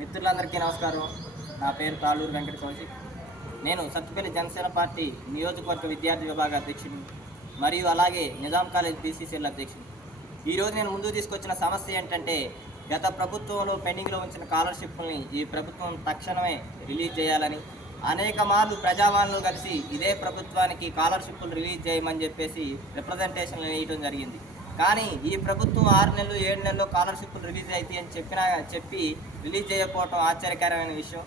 మిత్రులందరికీ నమస్కారం. నా పేరు తాళూరు వెంకట కౌశిక్ నేను సత్తుపల్లి జనసేన పార్టీ నియోజకవర్గ విద్యార్థి విభాగ అధ్యక్షుడు మరియు అలాగే నిజాం కాలేజ్ బీసీసీఎల్ అధ్యక్షుడు ఈరోజు నేను ముందుకు తీసుకొచ్చిన సమస్య ఏంటంటే గత ప్రభుత్వంలో పెండింగ్లో ఉంచిన స్కాలర్షిప్ని ఈ ప్రభుత్వం తక్షణమే రిలీజ్ చేయాలని అనేక మార్లు ప్రజావాణులు కలిసి ఇదే ప్రభుత్వానికి స్కాలర్షిప్లు రిలీజ్ చేయమని చెప్పేసి రిప్రజెంటేషన్లు వేయడం జరిగింది. కానీ ఈ ప్రభుత్వం ఆరు నెలలు ఏడు నెలలు స్కాలర్షిప్లు రిలీజ్ అవుతాయి అని చెప్పినా చెప్పి రిలీజ్ చేయకపోవటం ఆశ్చర్యకరమైన విషయం.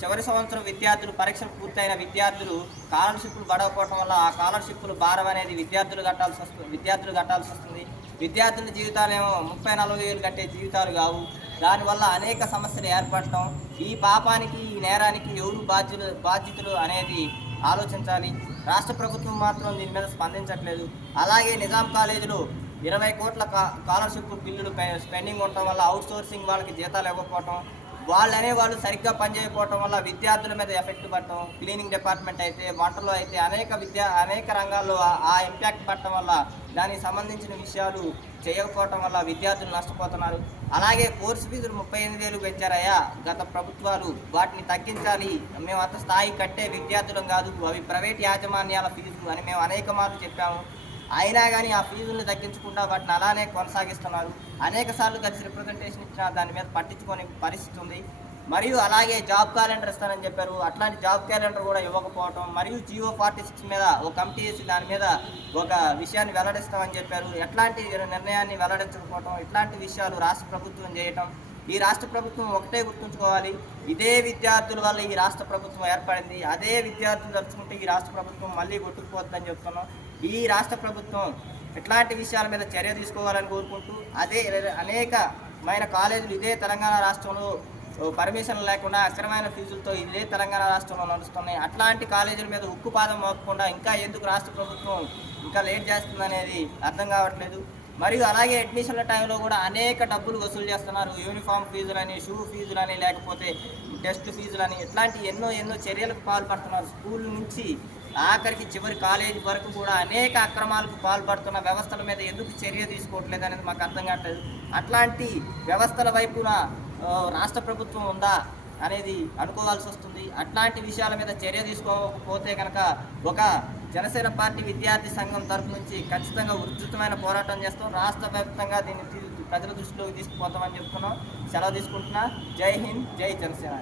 చివరి సంవత్సరం విద్యార్థులు పరీక్షలు పూర్తయిన విద్యార్థులు స్కాలర్షిప్లు పడకపోవటం వల్ల ఆ స్కాలర్షిప్లు భారం అనేది విద్యార్థులు కట్టాల్సి వస్తుంది విద్యార్థులు కట్టాల్సి వస్తుంది. విద్యార్థుల జీవితాలేమో ముప్పై నలభై వేలు కట్టే జీవితాలు కావు. దానివల్ల అనేక సమస్యలు ఏర్పడటం. ఈ పాపానికి ఈ నేరానికి ఎవరు బాధ్యులు బాధ్యతలు అనేది ఆలోచించాలి. రాష్ట్ర ప్రభుత్వం మాత్రం దీని మీద స్పందించట్లేదు. అలాగే నిజాం కాలేజీలో ఇరవై కోట్ల కా- స్కాలర్షిప్ బిల్లులు స్పెండింగ్ ఉండటం వల్ల అవుట్ సోర్సింగ్ వాళ్ళకి జీతాలు ఇవ్వకపోవటం వాళ్ళు అనేవాళ్ళు సరిగ్గా పనిచేయకపోవటం వల్ల విద్యార్థుల మీద ఎఫెక్ట్ పడటం క్లీనింగ్ డిపార్ట్మెంట్ అయితే వంటలో అయితే అనేక విద్యా అనేక రంగాల్లో ఆ- ఇంపాక్ట్ పడటం వల్ల దానికి సంబంధించిన విషయాలు చేయకపోవటం వల్ల విద్యార్థులు నష్టపోతున్నారు. అలాగే కోర్సు ఫీజులు ముప్పై ఎనిమిది వేలు పెంచారయ్యా. గత ప్రభుత్వాలు వాటిని తగ్గించాలి. మేము అంత స్థాయి కట్టే విద్యార్థులం కాదు. అవి ప్రైవేట్ యాజమాన్యాల ఫీజులు అని మేము అనేక మార్లు చెప్పాము. అయినా కానీ ఆ ఫీజులను తగ్గించకుండా వాటిని అలానే కొనసాగిస్తున్నారు. అనేక సార్లు కలిసి రిప్రజెంటేషన్ ఇచ్చిన దాని మీద పట్టించుకొని పరిస్థితి ఉంది. మరియు అలాగే జాబ్ క్యాలెండర్ ఇస్తానని చెప్పారు. అట్లాంటి జాబ్ క్యాలెండర్ కూడా ఇవ్వకపోవటం మరియు జియో ఫార్టీ సిక్స్ మీద ఒక కమిటీ వేసి దాని మీద ఒక విషయాన్ని వెల్లడిస్తామని చెప్పారు. ఎట్లాంటి నిర్ణయాన్ని వెల్లడించకపోవటం ఇట్లాంటి విషయాలు రాష్ట్ర ప్రభుత్వం చేయటం ఈ రాష్ట్ర ప్రభుత్వం ఒకటే గుర్తుంచుకోవాలి. ఇదే విద్యార్థుల వల్ల ఈ రాష్ట్ర ప్రభుత్వం ఏర్పడింది. అదే విద్యార్థులు తలుచుకుంటే ఈ రాష్ట్ర ప్రభుత్వం మళ్ళీ కొట్టుకుపోతుందని చెప్తున్నాం. ఈ రాష్ట్ర ప్రభుత్వం ఇట్లాంటి విషయాల మీద చర్య తీసుకోవాలని కోరుకుంటూ అదే అనేకమైన కాలేజీలు ఇదే తెలంగాణ రాష్ట్రంలో పర్మిషన్ లేకుండా అక్రమైన ఫీజులతో ఇదే తెలంగాణ రాష్ట్రంలో నడుస్తున్నాయి. అట్లాంటి కాలేజీల మీద ఉక్కుపాదం మోపకుండా ఇంకా ఎందుకు రాష్ట్ర ప్రభుత్వం ఇంకా లేట్ చేస్తుందనేది అర్థం కావట్లేదు. మరియు అలాగే అడ్మిషన్ల టైంలో కూడా అనేక డబ్బులు వసూలు చేస్తున్నారు. యూనిఫామ్ ఫీజులని షూ ఫీజులని లేకపోతే టెస్ట్ ఫీజులని ఇట్లాంటి ఎన్నో ఎన్నో చర్యలకు పాల్పడుతున్నారు. స్కూల్ నుంచి ఆఖరికి చివరి కాలేజీ వరకు కూడా అనేక అక్రమాలకు పాల్పడుతున్న వ్యవస్థల మీద ఎందుకు చర్య తీసుకోవట్లేదు అనేది మాకు అర్థం కావట్లేదు. అట్లాంటి వ్యవస్థల వైపున రాష్ట్ర ప్రభుత్వం ఉందా అనేది అనుకోవాల్సి వస్తుంది. అట్లాంటి విషయాల మీద చర్య తీసుకోకపోతే కనుక ఒక జనసేన పార్టీ విద్యార్థి సంఘం తరపు నుంచి ఖచ్చితంగా ఉధృతమైన పోరాటం చేస్తాం. రాష్ట్ర వ్యాప్తంగా దీన్ని ప్రజల దృష్టిలోకి తీసుకుపోతామని చెప్తున్నాం. సెలవు తీసుకుంటున్నా. జై హింద్ జై జనసేన.